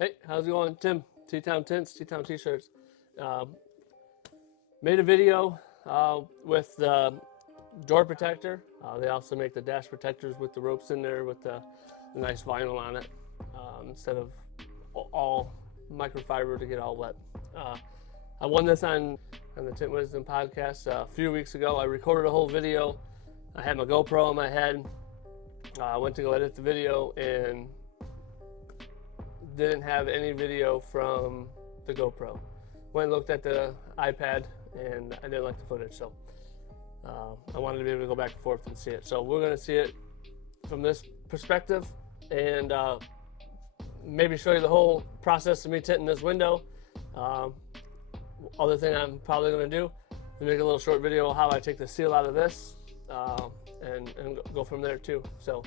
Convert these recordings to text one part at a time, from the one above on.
Hey, how's it going? Tim, Ttown Tints, Ttown T-shirts. Made a video with the door protector. They also make the dash protectors with the ropes in there with the nice vinyl on it instead of all microfiber to get all wet. I won this on the Tint Wisdom podcast a few weeks ago. I recorded a whole video. I had my GoPro on my head. I went to go edit the video and didn't have any video from the GoPro. Went and looked at the iPad and I didn't like the footage, so I wanted to be able to go back and forth and see it. So we're going to see it from this perspective and maybe show you the whole process of me tinting this window. Other thing I'm probably going to do is make a little short video of how I take the seal out of this and go from there too. So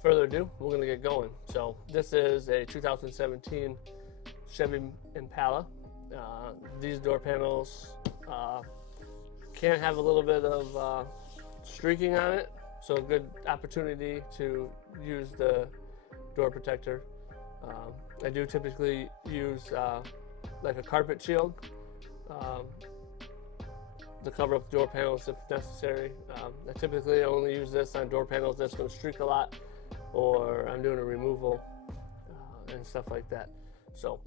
further ado, we're going to get going. So this is a 2017 Chevy Impala. These door panels can have a little bit of streaking on it, so a good opportunity to use the door protector. I do typically use like a carpet shield to cover up the door panels if necessary. I typically only use this on door panels that's going to streak a lot, or I'm doing a removal and stuff like that. So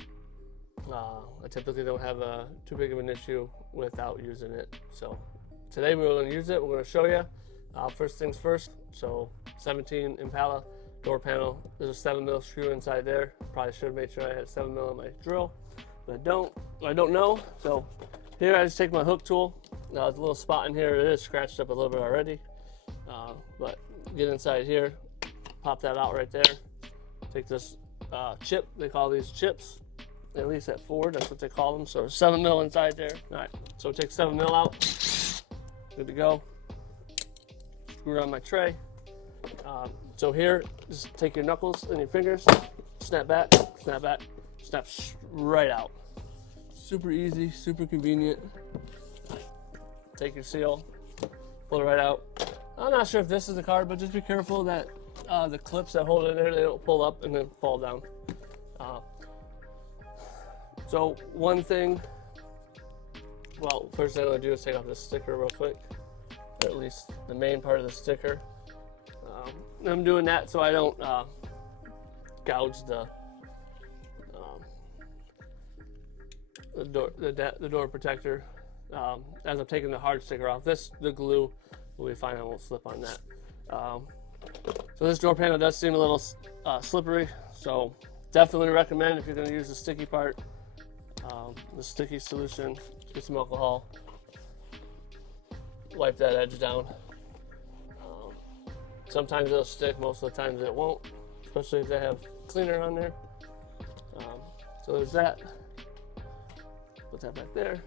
I typically don't have too big of an issue without using it. So today we're going to use it. We're going to show you. First things first. So 17 Impala door panel. There's a 7mm screw inside there. Probably should have made sure I had a 7mm on my drill, but I don't know. So here I just take my hook tool. Now there's a little spot in here. It is scratched up a little bit already, but get inside here, pop that out right there. Take this chip. They call these chips. At least at Ford, that's what they call them. So 7mm inside there. All right, so take 7mm out. Good to go. Screw it on my tray. So here, just take your knuckles and your fingers, snap back, snap right out. Super easy, super convenient. Take your seal, pull it right out. I'm not sure if this is the card, but just be careful that the clips that hold it there, they don't pull up and then fall down. So one thing, well, first thing I'm going to do is take off this sticker real quick, or at least the main part of the sticker. I'm doing that so I don't gouge the door protector. As I'm taking the hard sticker off, the glue will be fine. I won't slip on that. So this door panel does seem a little slippery, so definitely recommend if you're going to use the sticky part. The sticky solution, get some alcohol, wipe that edge down. Sometimes it'll stick, most of the times it won't, especially if they have cleaner on there. So there's that. Put that back there.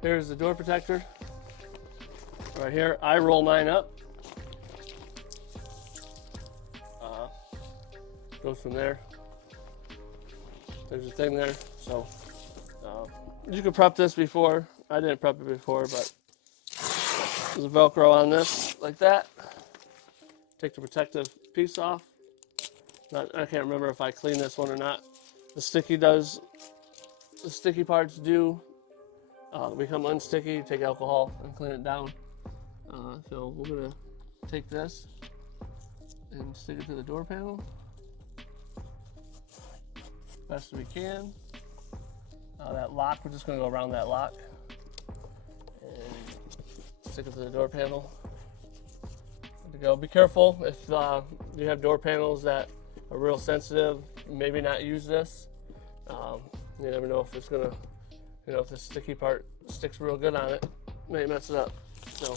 Here's the door protector. Right here, I roll mine up. Goes from there. There's a thing there. So you could prep this before. I didn't prep it before, but there's a Velcro on this like that. Take the protective piece off. I can't remember if I cleaned this one or not. The sticky parts do become unsticky. Take alcohol and clean it down. So we're gonna take this and stick it to the door panel best we can. That lock, we're just going to go around that lock and stick it to the door panel. Good to go. Be careful if you have door panels that are real sensitive. Maybe not use this. You never know if it's gonna, if the sticky part sticks real good on it, may mess it up. So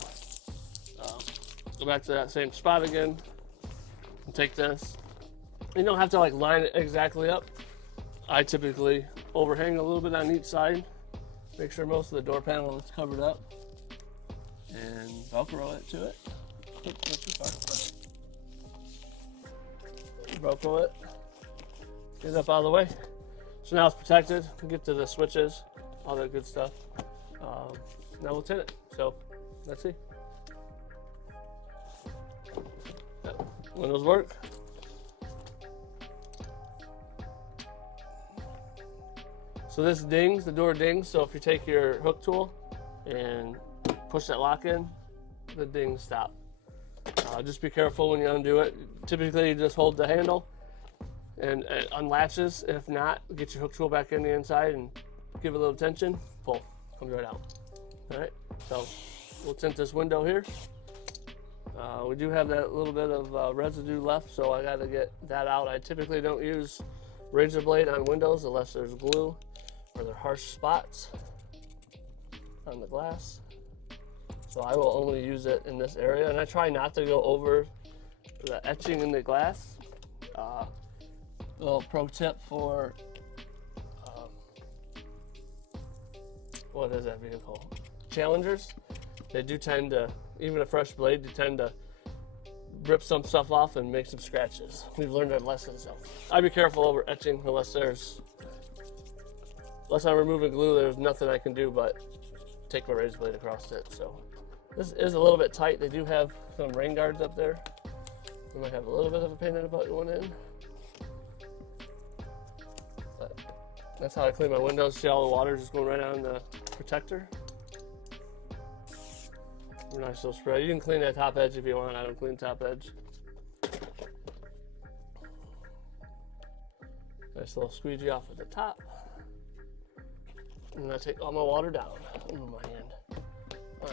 go back to that same spot again and take this. You don't have to like line it exactly up. I typically overhang a little bit on each side, make sure most of the door panel is covered up, and Velcro it to it. Velcro it, get it up out of the way. So now it's protected. We'll get to the switches, all that good stuff. Now we'll tint it. So let's see. Windows work. So this dings, the door dings. So if you take your hook tool and push that lock in, the dings stop. Just be careful when you undo it. Typically, you just hold the handle and it unlatches. If not, get your hook tool back in the inside and give it a little tension. Pull, comes right out. All right, so we'll tint this window here. We do have that little bit of residue left, so I got to get that out. I typically don't use razor blade on windows unless there's glue or there are harsh spots on the glass. So I will only use it in this area, and I try not to go over the etching in the glass. Little pro tip for what is that vehicle? Challengers. They do tend to, even a fresh blade, they tend to rip some stuff off and make some scratches. We've learned that lesson, so I'd be careful over etching unless I'm removing glue. There's nothing I can do but take my razor blade across it. So this is a little bit tight. They do have some rain guards up there. We might have a little bit of a pain in the butt going in. But that's how I clean my windows. See all the water just going right on the protector. Nice little spray. You can clean that top edge if you want. I don't clean top edge. Nice little squeegee off at the top. And I take all my water down. Ooh, my hand. Arm.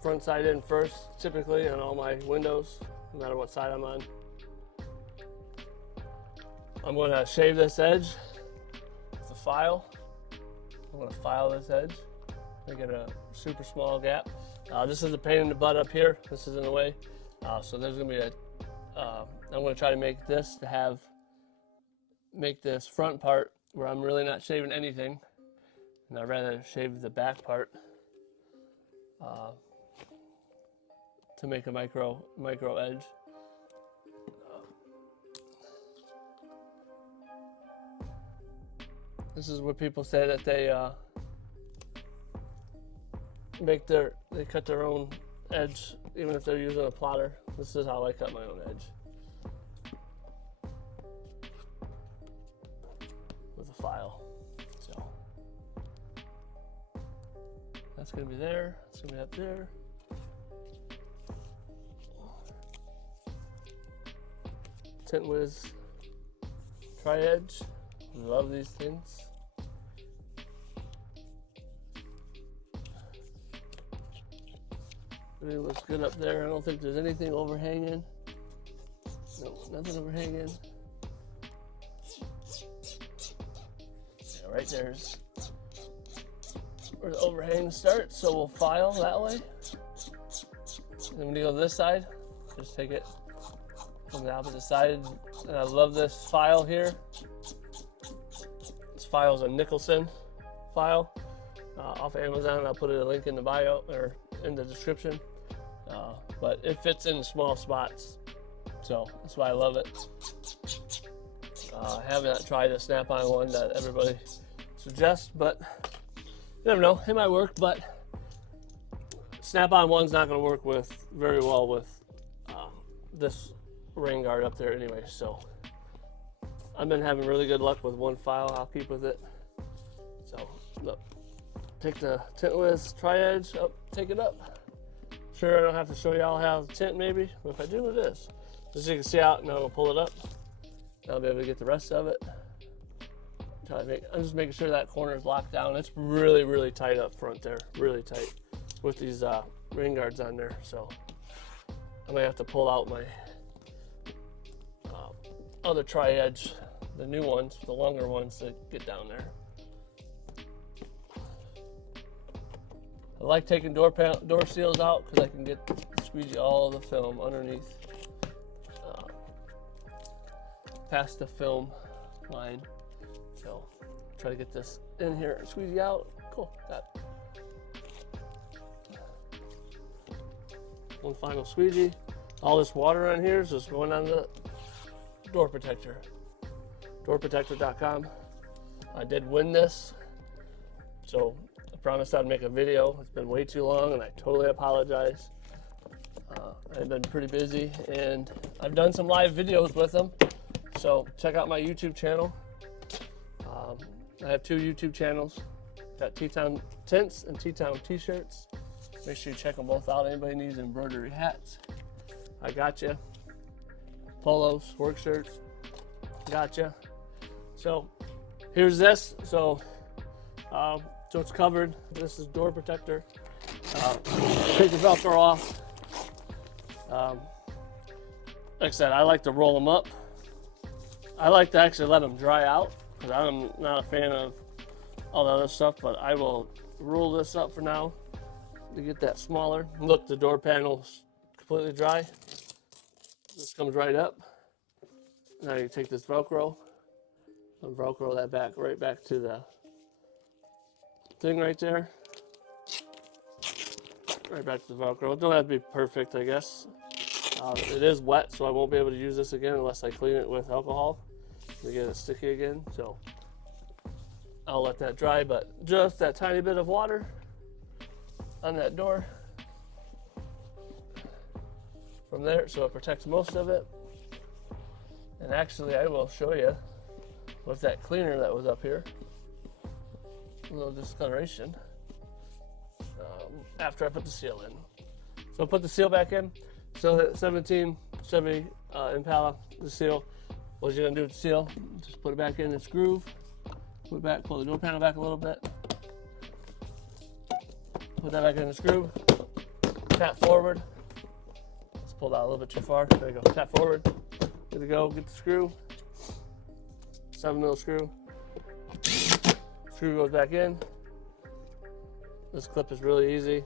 Front side in first, typically on all my windows, no matter what side I'm on. I'm going to shave this edge with a file. I'm going to file this edge. I get a super small gap. This is a pain in the butt up here. This is in the way. So there's going to be I'm going to try to make this front part where I'm really not shaving anything. And I'd rather shave the back part. To make a micro edge. This is where people say that they cut their own edge, even if they're using a plotter. This is how I cut my own edge. With a file. So that's gonna be there, it's gonna be up there. Tint Wiz Tri-Edge. Love these things. Everything looks good up there. I don't think there's anything overhanging. No, nothing overhanging. Yeah, right there's where the overhang starts, so we'll file that way. And then when you go to this side, just take it from the opposite side. And I love this file here. This file is a Nicholson file off of Amazon. I'll put a link in the bio or in the description. But it fits in small spots, so that's why I love it. I haven't tried a snap-on one that everybody suggests, but you never know, it might work. But snap-on one's not going to work very well with this rain guard up there anyway. So I've been having really good luck with one file. I'll keep with it. So look, take the Tint Wiz Tri-Edge up, take it up. Sure, I don't have to show y'all how to tint maybe, but if I do, it is. Just so you can see out, and I'm gonna pull it up. I'll be able to get the rest of it. I'm just making sure that corner is locked down. It's really, really tight up front there, really tight with these rain guards on there. So I might have to pull out my other Tri-Edge, the new ones, the longer ones, to get down there. I like taking door seals out because I can squeegee all the film underneath, past the film line. So try to get this in here and squeegee out. Cool. Got one final squeegee. All this water on here is just going on the door protector. Doorprotector.com. I did win this, so I promised I'd make a video. It's been way too long, and I totally apologize. I've been pretty busy, and I've done some live videos with them, so check out my YouTube channel. I have 2 YouTube channels. Got Ttown tints and Ttown t-shirts. Make sure you check them both out. Anybody needs embroidery hats, I got you. Polos, work shirts, gotcha. So here's this. So it's covered. This is door protector. Take the Velcro off. Like I said, I like to roll them up. I like to actually let them dry out because I'm not a fan of all the other stuff, but I will roll this up for now to get that smaller. Look, the door panel's completely dry. This comes right up. Now you take this Velcro and Velcro that back, right back to the thing right there. Right back to the Velcro. It don't have to be perfect, I guess. It is wet, so I won't be able to use this again unless I clean it with alcohol to get it sticky again. So I'll let that dry, but just that tiny bit of water on that door from there, so it protects most of it. And actually, I will show you with that cleaner that was up here, a little discoloration after I put the seal in. So I put the seal back in. So the 17 Chevy Impala, the seal. What you're gonna do with the seal? Just put it back in its groove. Put it back, pull the door panel back a little bit. Put that back in its groove. Tap forward. Let's pull that a little bit too far. There you go. Tap forward. Good to go. Get the screw. 7mm screw. Screw goes back in. This clip is really easy.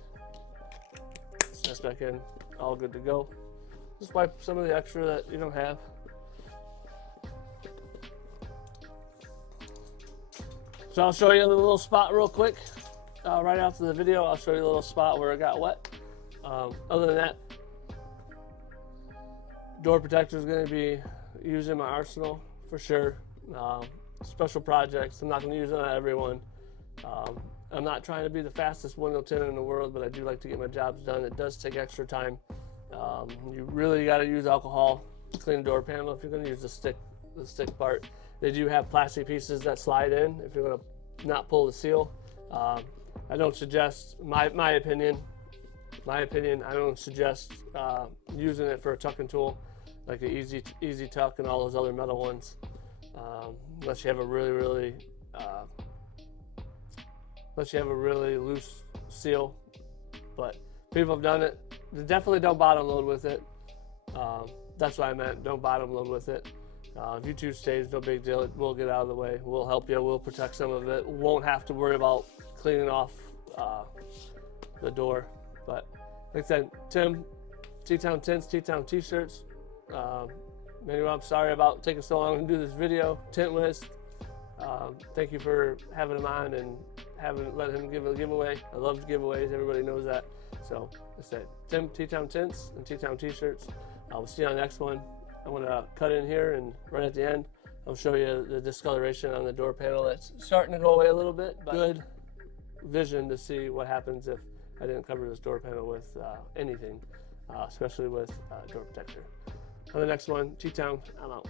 Snaps back in. All good to go. Just wipe some of the extra that you don't have. So I'll show you a little spot real quick. Right after the video, I'll show you a little spot where it got wet. Other than that, door protector is going to be used in my arsenal for sure. Special projects, I'm not going to use it on everyone. I'm not trying to be the fastest window tinter in the world, but I do like to get my jobs done. It does take extra time. You really got to use alcohol to clean the door panel if you're going to use the stick part. They do have plastic pieces that slide in if you're going to not pull the seal. I don't suggest, my opinion, I don't suggest using it for a tucking tool like an easy tuck and all those other metal ones, unless you have a really loose seal. But people have done it. They definitely don't bottom load with it. That's what I meant. Don't bottom load with it. If you choose stage, no big deal. We'll get out of the way. We'll help you. We'll protect some of it. Won't have to worry about cleaning off the door. But like I said, Tim, Ttown tints, Ttown t-shirts. Anyway, I'm sorry about taking so long to do this video. Tint list. Thank you for having him on and let him give a giveaway. I love giveaways. Everybody knows that. So I said, Tim, Ttown tints and Ttown t-shirts. We'll see you on the next one. I'm going to cut in here, and right at the end, I'll show you the discoloration on the door panel. That's starting to go away a little bit, but good vision to see what happens if I didn't cover this door panel with anything, especially with door protector. On the next one, Ttown, I'm out.